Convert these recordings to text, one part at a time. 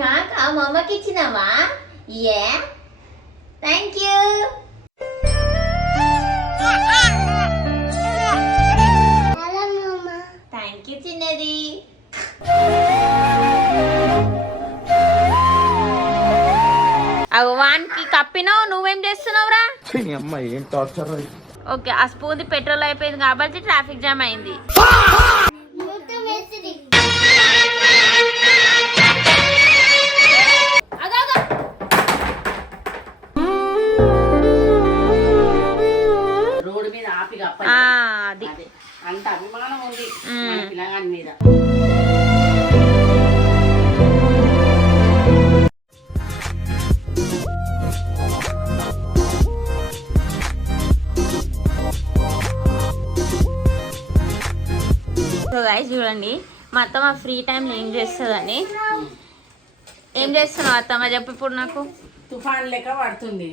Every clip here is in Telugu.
నాకా మా అమ్మకి ఇచ్చినావా? ఏ థ్యాంక్ యూ. థ్యాంక్ యూ చిన్నది. వానికి కప్పినావు, నువ్వేం చేస్తున్నావురా? ఓకే, ఆ స్పూన్ పెట్రోల్ అయిపోయింది కాబట్టి ట్రాఫిక్ జామ్ అయింది. రోడ్డు మీద ఆపి అది అంత అభిమానం ఉంది పిల్లగాని మీద. సో గైస్ చూడండి, మా అత్తమ్మ ఫ్రీ టైంలో ఏం చేస్తుందని. ఏం చేస్తున్నావు అత్తమ్మ చెప్పు ఇప్పుడు నాకు. తుఫాన్ లెక్క పడుతుంది,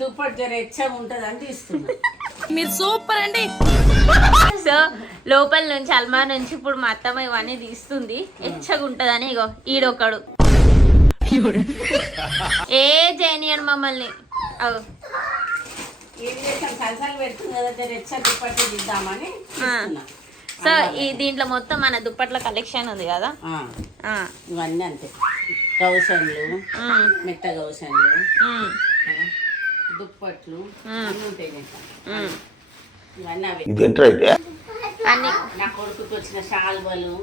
దుప్పటి జర ఎచ్చగా ఉంటుంది అని తీస్తున్నా. మీరు సూపర్ అండి. సో లోపల నుంచి అల్మార్ నుంచి ఇప్పుడు మా అత్తమ్మ ఇవన్నీ తీస్తుంది, ఎచ్చగా ఉంటదని. ఇగో ఈడొకడు ఏ చేయనియడు మమ్మల్ని. ఏం చేసాం, కలసాలు పెడుతుంది కదా, జర ఎచ్చగా దుప్పటి తీద్దామని. సో ఈ దీంట్లో మొత్తం మన దుప్పట్ల కలెక్షన్ ఉంది కదా, ఇవన్నీ అంతే. గౌసన్లు, మెత్త గౌసన్లు, దుప్పట్లు అన్నీ ఉంటాయి. ఇవన్నీ అవి నా కొడుకుకి వచ్చిన షాల్వలు,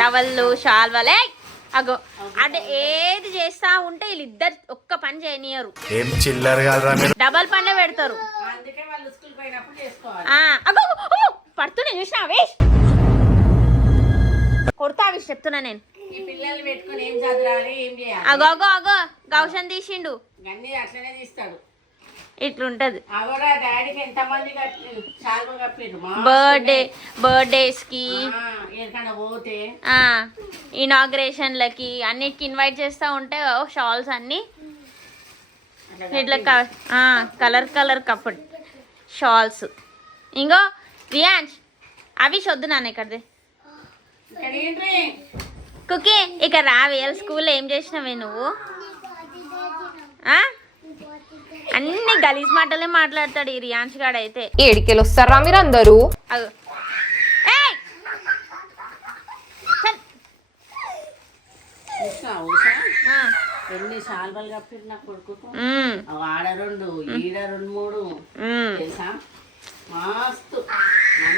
టవల్లు, షాల్వలే. అగో అంటే ఏది చేస్తా ఉంటే వీళ్ళిద్దరు ఒక్క పని చేయనియరు, డబల్ పనులే పెడతారు. అందుకే వాళ్ళు స్కూల్ పోయినప్పుడు చేసుకోవాలి. పడుతున్నా చూసినా వేష్ కొడతా వేష్ చెప్తున్నా నేను. ఈ పిల్లలు పెట్టుకుని ఏం చదవాలి, ఏం చేయాలి. అగో అగో అగో గౌషన్ తీసిండు, అన్ని అట్లనే తీస్తాడు. ఇట్లుంటది. అవరా డాడీకి ఎంత మంది షాల్వా కప్పిరు, బర్త్డేస్ కి, ఎక్కడికైనా పోతే, ఇనాగ్రేషన్లకి అన్నిటికి ఇన్వైట్ చేస్తా ఉంటే షాల్స్ అన్ని ఇట్లా కలర్ కలర్ కప్ షాల్స్. ఇంకో రియాన్స్ అవి వద్దు నాన్న ఇక్కడది. కుకీ ఇక రావే, స్కూల్లో ఏం చేసినావే నువ్వు? అన్ని గలీజ్ మాటలే మాట్లాడతాడు ఈ రియాన్స్ గాడు అయితే. ఏడికెళ్ళి వస్తారా మీరు అందరూ? ఎన్ని షాల్వాలు కప్పిరు నా కొడుకు. ఆడ 2, ఈడ 2, 3 తెలుసా. మస్తు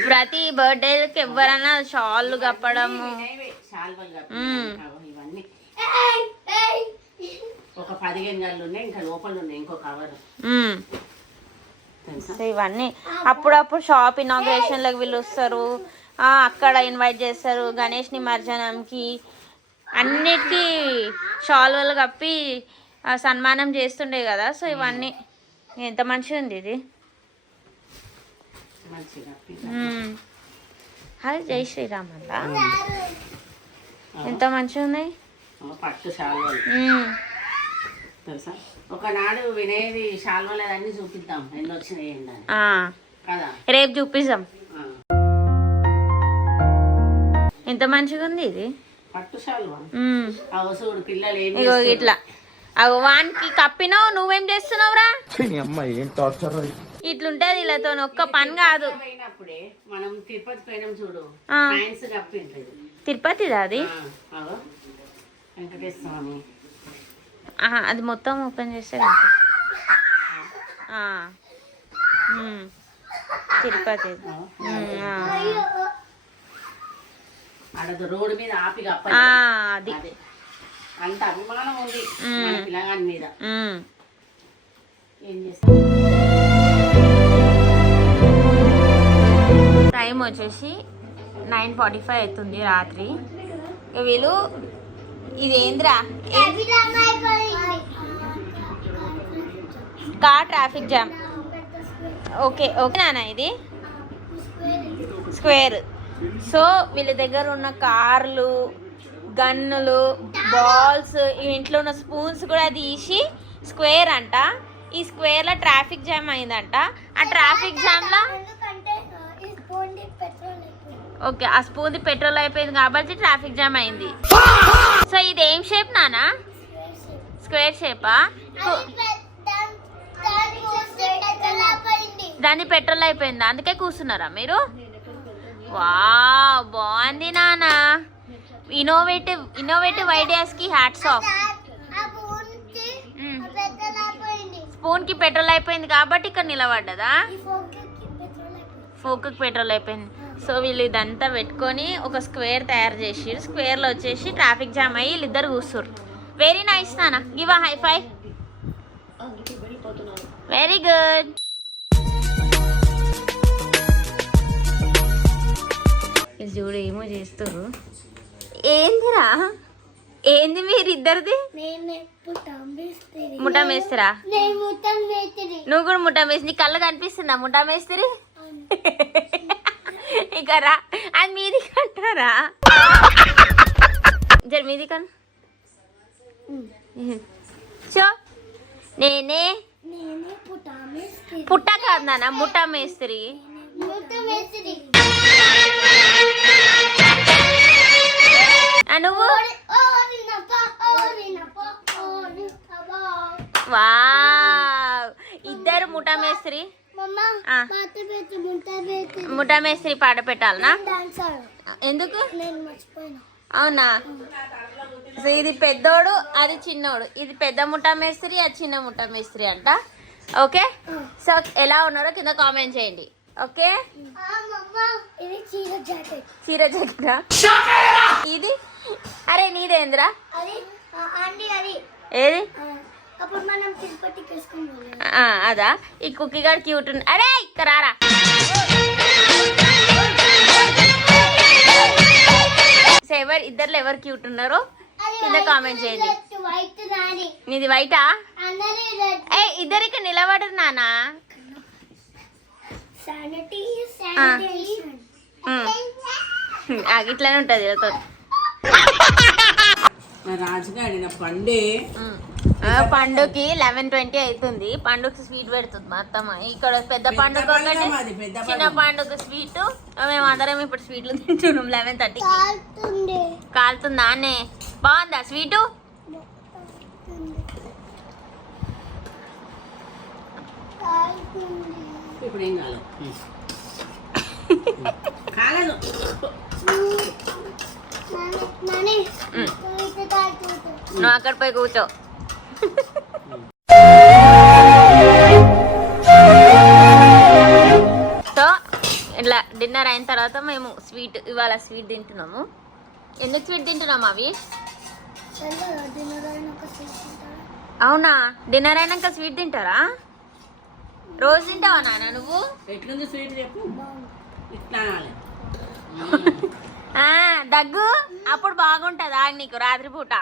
ప్రతి బర్త్డేకి ఎవరన్నా షాళ్ళు కప్పడము, షాల్వాలు కప్పి ఇవన్నీ ఒక 15 గళ్ళు ఉన్నాయి, ఇంకా లోపల ఉన్నాయి ఇంకో కవర్. ఇవన్నీ అప్పుడప్పుడు షాప్ ఇనాగ్రేషన్లకు వీళ్ళు వస్తారు, అక్కడ ఇన్వైట్ చేస్తారు. గణేష్ నిమజ్జనంకి అన్నిటికీ షాల్వలు కప్పి సన్మానం చేస్తుండే కదా. సో ఇవన్నీ ఎంత మంచిగా ఉంది ఇది. హాయ్ జై శ్రీరామ్ అంట, ఎంత మంచిగా ఉన్నాయి పట్టు షాల్వాలు తెలుసా. ఒకనాడు వినేది షాల్వాలు అన్నీ చూపిద్దాం ఎన్ని వచ్చినాయి కదా, రేపు చూపిస్తాం. ఎంత మంచిగా ఉంది ఇది పట్టు షాల్వా. చూడు పిల్లలు ఇగో ఇట్లా అగో వానికి కప్పినావు, నువ్వేం చేస్తున్నావురా? ఇట్లుంటది వీళ్ళతో ఒక్క పని కాదు. పోయినప్పుడే మనం తిరుపతి పోయినాం చూడు, తిరుపతిదా అది? వెంకటేశ్వర స్వామి అది మొత్తం ఓపెన్ చేస్తే తిరుపతి. రోడ్డు మీద ఆపి అది అంత అభిమానం ఉంది పిల్లగాని మీద. ఏం చేస్తా, టైం వచ్చేసి 9:45 అవుతుంది రాత్రి. వీళ్ళు ఇదేంద్రా car traffic jam. Okay okay నాన్న, ఇది స్క్వేర్. సో వీళ్ళ దగ్గర ఉన్న కార్లు, గన్నులు, బాల్స్, ఇంట్లో ఉన్న స్పూన్స్ కూడా తీసి స్క్వేర్ అంట. ఈ స్క్వేర్ లో ట్రాఫిక్ జామ్ అయిందంట. ఆ ట్రాఫిక్ జామ్ లో ఓకే, ఆ స్పూన్ది పెట్రోల్ అయిపోయింది కాబట్టి ట్రాఫిక్ జామ్ అయింది. సో ఇది ఏం షేప్ నానా? స్క్వేర్ షేపా? దాన్ని పెట్రోల్ అయిపోయిందా, అందుకే కూర్చున్నారా మీరు? వావ్, బాగుంది నానా. ఇన్నోవేటివ్ ఐడియాస్ కి హ్యాట్స్ ఆఫ్. స్పూన్ కి పెట్రోల్ అయిపోయింది కాబట్టి ఇక్కడ నిలబడ్డదా? ఫోక్ కి పెట్రోల్ అయిపోయింది. సో వీళ్ళు ఇదంతా పెట్టుకొని ఒక స్క్వేర్ తయారు చేసి స్క్వేర్ లో వచ్చేసి ట్రాఫిక్ జామ్ అయ్యి వీళ్ళిద్దరు కూర్చుర్రు. వెరీ నైస్ నానా, give a high five. Very good. చూడు ఏమో చేస్తారు. ఏందిరా, ఏంది మీరిద్దరిది? ముఠా మేస్తిరా? నువ్వు కూడా ముఠా మేస్త్రి. నీ కళ్ళు కనిపిస్తుందా ముఠా మేస్త్రి? ఇక రా, అది మీది కంటారా? జర మీది కన్. సో నేనే పుట్ట కాదు నాన్న, ముఠా మేస్త్రి. నువ్వు వావ్, ఇద్దరు ముఠా మేస్త్రి. ముఠా మేస్త్రి పాట పెట్టాలనా? ఎందుకు? అవునా? సో ఇది పెద్దోడు, అది చిన్నోడు. ఇది పెద్ద ముఠా మేస్త్రి, అది చిన్న ముఠా మేస్త్రి అంట. ఓకే, సో ఎలా ఉన్నారో కింద కామెంట్ చేయండి. ఓకే, చీర జాకెటా ఇది? అరే నీదేంద్రా? ఏది? అదా? ఈ కుక్కీ గారు క్యూట్. అరే ఇక్కడ రారా. ఎవరు ఇద్దరులో ఎవరు క్యూట్ ఉన్నారో కింద కామెంట్ చేయండి. నీది వైటా? ఏ ఇద్దరు ఇక్కడ నిలబడరు నానా. ఇట్లానే ఉంటది రాజుగాడి పండే. పండుకి 11:20 అవుతుంది. పండుగకి స్వీట్ పెడుతుంది మా అత్తమ్మ. ఇక్కడ పెద్ద పండుగ ఒకటి, చిన్న పండుగ స్వీట్. మేము అందరం ఇప్పుడు స్వీట్లు తింటున్నాం. 11:30 కాలుతుందా అనే? బాగుందా స్వీటు? ఇప్పుడు ఏం కాలేదు. నువ్వు అక్కడ పోయి కూర్చో. సో ఇట్లా డిన్నర్ అయిన తర్వాత మేము స్వీట్, ఇవాళ స్వీట్ తింటున్నాము. ఎందుకు స్వీట్ తింటున్నాము అవి? అవునా, డిన్నర్ అయినాక స్వీట్ తింటారా? రోజు తింటావా నాన్న నువ్వు? ఎట్లుంది స్వీట్ చెప్పు. ఇట్లా దగ్గు అప్పుడు బాగుంటుందా నీకు రాత్రిపూట?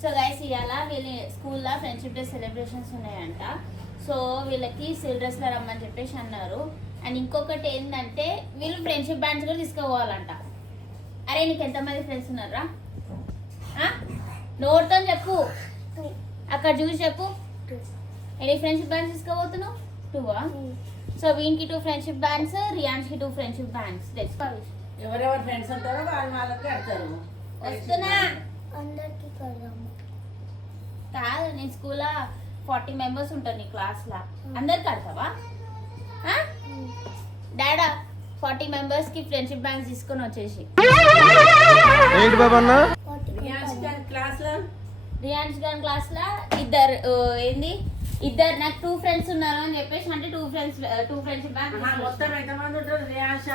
సో గైస్, ఇవాళ వీళ్ళ స్కూల్లో ఫ్రెండ్షిప్ డే సెలబ్రేషన్స్ ఉన్నాయంట. సో వీళ్ళకి సిల్ డ్రెస్లో రమ్మని చెప్పేసి అన్నారు. అండ్ ఇంకొకటి ఏంటంటే వీళ్ళు ఫ్రెండ్షిప్ బ్యాండ్స్ కూడా తీసుకుపోవాలంట. అరే నీకు ఎంతమంది ఫ్రెండ్స్ ఉన్నారా? నోట్తో చెప్పు, అక్కడ చూసి చెప్పు. ఎన్ని ఫ్రెండ్షిప్ బ్యాండ్స్ తీసుకోబోతున్నావు? 2ఆ? సో వీనికి 2 ఫ్రెండ్షిప్ బ్యాండ్స్, రియాన్స్కి 2 ఫ్రెండ్షిప్ బ్యాండ్స్. ఎవరెవరు ఫ్రెండ్స్ అంటారో వాళ్ళకి కడతారు. వస్తున్నా కాదు, నేను స్కూల్లో 40 మెంబర్స్ ఉంటారు నీ క్లాస్లో. అందరికి కడతావా డాడా? 40 మెంబర్స్కి ఫ్రెండ్షిప్ బ్యాండ్స్ తీసుకొని వచ్చేసి. రియాన్స్ గారి క్లాస్లో ఇద్దరు నాకు 2 ఫ్రెండ్స్ ఉన్నారు అని చెప్పేసి అంటే 2 ఫ్రెండ్షిప్ బ్యాండ్స్ మొత్తం ఎంతమంది ఉంటారు? రియాన్స్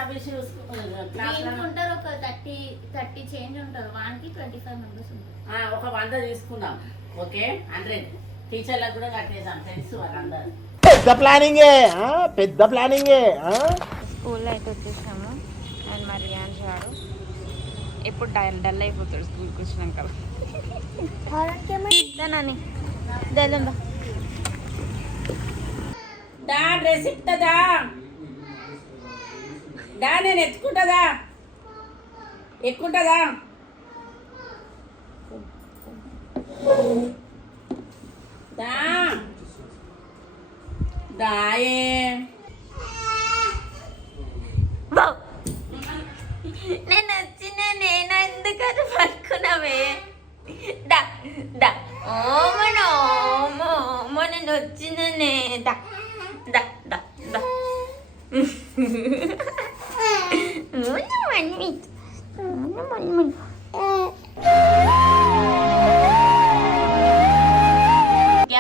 ఉంటారు ఒక 30 చేంజ్ ఉంటారు. వానికి 25 మెంబర్స్ ఉంటారు. ఒక 100 తీసుకుందాం. ఓకే, 100 టీచర్లకు కూడా కట్టేద్దాం. ఫ్రెండ్స్ వాళ్ళందరూ. పెద్ద ప్లానింగే. స్కూల్లో అయితే వచ్చేసాము. అండ్ మరి రియాన్స్ గారు ఎప్పుడు డల్ అయిపోతాడు స్కూల్కి వచ్చినాక. దాని దా డ్రెస్ ఇస్తుందా? దా నేను ఎత్తుకుంటుందా? ఎక్కుంటుందా? దా దాయే వచ్చినావే దా దా ఓమనో ఓమో నేను వచ్చిననే దా దా దా దా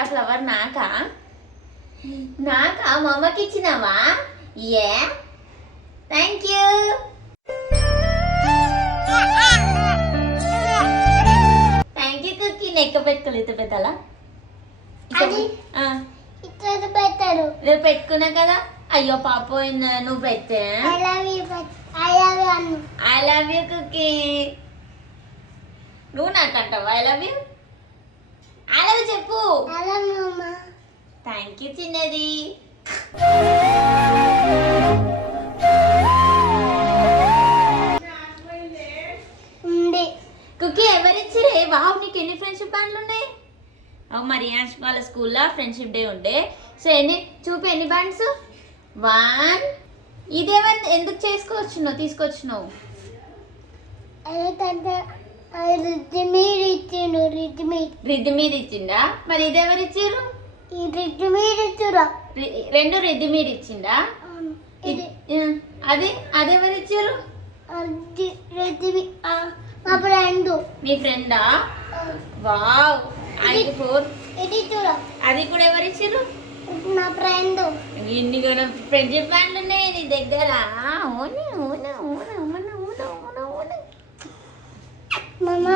ఫ్లవర్ నాకా నాకా మా అమ్మకి ఇచ్చినావా ఏ థ్యాంక్ యూ థ్యాంక్ యూ కుక్కీ నెక్క పెట్టుకోలేదు పెట్టాలా పెట్టారు రేపు పెట్టుకున్నా కదా అయ్యో పాప నువ్వు పెట్టే ఐ లవ్ యూ కుక్కీ నువ్వు నాకు అంటావా ఐ లవ్ యూ చెప్పు థ్యాంక్ యూ చిన్నది కుక్కీ ఎవరిచ్చిరే వావ్ నీకు ఎన్ని ఫ్రెండ్షిప్ బ్యాండ్లు ఉన్నాయి మరి యాష్ వాళ్ళ స్కూల్లో ఫ్రెండ్షిప్ డే ఉండే సో చూపి ఎన్ని బ్యాండ్స్ 1 ఇదేమన్నా ఎందుకు తీసుకొచ్చినావు రిద్ది మీద ఇచ్చిండా మరి ఇదెవరు ఇచ్చారు రెండు రిద్ది మీద ఇచ్చిండా అదెవరు ఇచ్చారు మీ ఫ్రెండా వావ్ అది కూడా ఎవరు ఇచ్చారు నా ఫ్రెండ్ ఇన్ని కూడా ఫ్రెండ్షిప్ బ్యాండ్లు ఉన్నాయి నీ దగ్గర మామా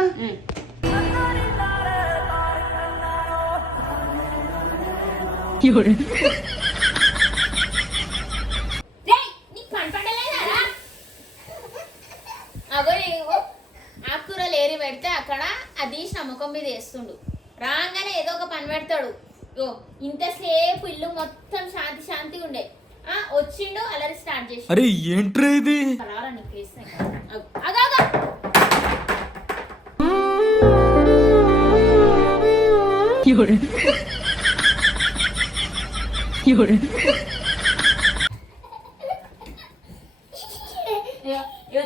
ఆకుకూరలు ఏరి పెడితే అక్కడ అది నమ్మకం మీద వేస్తుండు రాగానే ఏదో ఒక పని పెడతాడు ఇంతసేపు ఇల్లు మొత్తం శాంతి ఉండే వచ్చిండు అలరి స్టార్ట్ చేసి అరే ఏంట్రా ఇది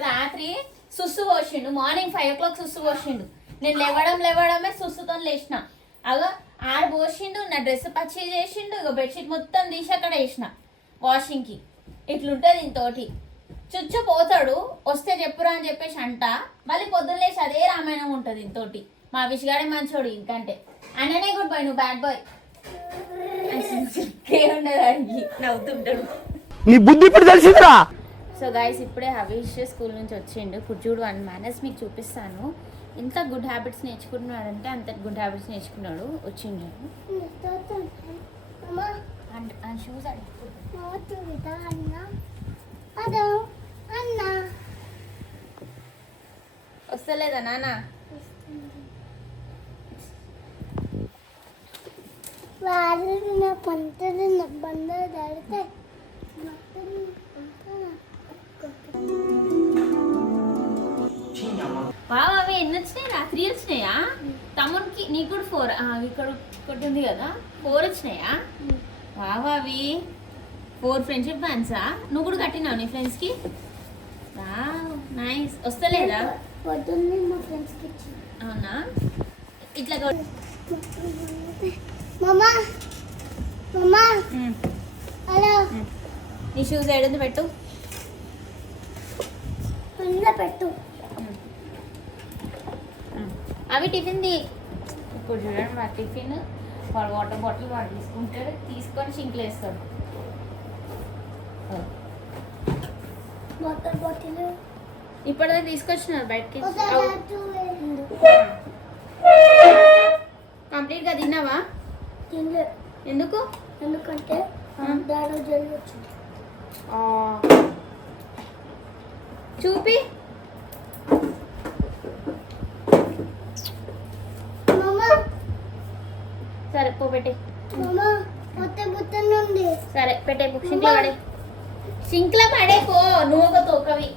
రాత్రి సుస్సు పోసిండు మార్నింగ్ 5 o'clock సుస్సు పోసిండు నేను లేవడమే సుస్సుతో లేచిన ఆడ పోసిండు నా డ్రెస్ పచ్చి చేసిండు బెడ్షీట్ మొత్తం తీసి అక్కడ వేసిన వాషింగ్కి ఇట్లుంటుంది ఇంతోటి చుచ్చు పోతాడు వస్తే చెప్పురా అని చెప్పేసి అంట మళ్ళీ పొద్దున్న లేచి అదే రామాయణం ఉంటుంది ఇంతోటి మా విషగాడే మంచోడు ఇంకంటే అన్ననే గుడ్ బాయ్ నువ్వు బ్యాడ్ బాయ్ ఉండదానికి నవ్వుతుంటాడు నీ బుద్ధి ఇప్పుడు తెలిసిందిరా. సో గైస్ ఇప్పుడే హవీష్ స్కూల్ నుంచి వచ్చిండు ఇప్పుడు చూడు 1 మేనర్స్ మీకు చూపిస్తాను ఎంత గుడ్ హ్యాబిట్స్ నేర్చుకుంటున్నాడంటే అంత గుడ్ హ్యాబిట్స్ నేర్చుకున్నాడు వచ్చిండు షూస్ వస్తలేదా నాన్న బాబా అవి ఎన్ని వచ్చినాయి 3 వచ్చినాయా తమ్ముడికి నీకు కూడా 4 అవి ఇక్కడ ఒకటి ఉంది కదా 4 వచ్చినాయా బాబా అవి 4 ఫ్రెండ్షిప్ బ్యాండ్సా నువ్వు కూడా కట్టినావు నీ ఫ్రెండ్స్కి నైస్ వస్తలేదా అవునా ఇట్లా నీ షూస్ ఏడుంది పెట్టు అవి టిఫిన్ది ఇప్పుడు చూడండి మా టిఫిన్ వాడు వాటర్ బాటిల్ వాడు తీసుకుంటాడు తీసుకొని సింక్లో వేస్తాడు ఇప్పటిదాకా తీసుకొచ్చినారు బయటకి కంప్లీట్గా తిన్నావా ఎందుకు ఎందుకంటే చూపి సరే పో పెట్టే సరే పెట్టే సింక్లో పడే సింక్లో పడే పో నువ్వు ఒక తోకవి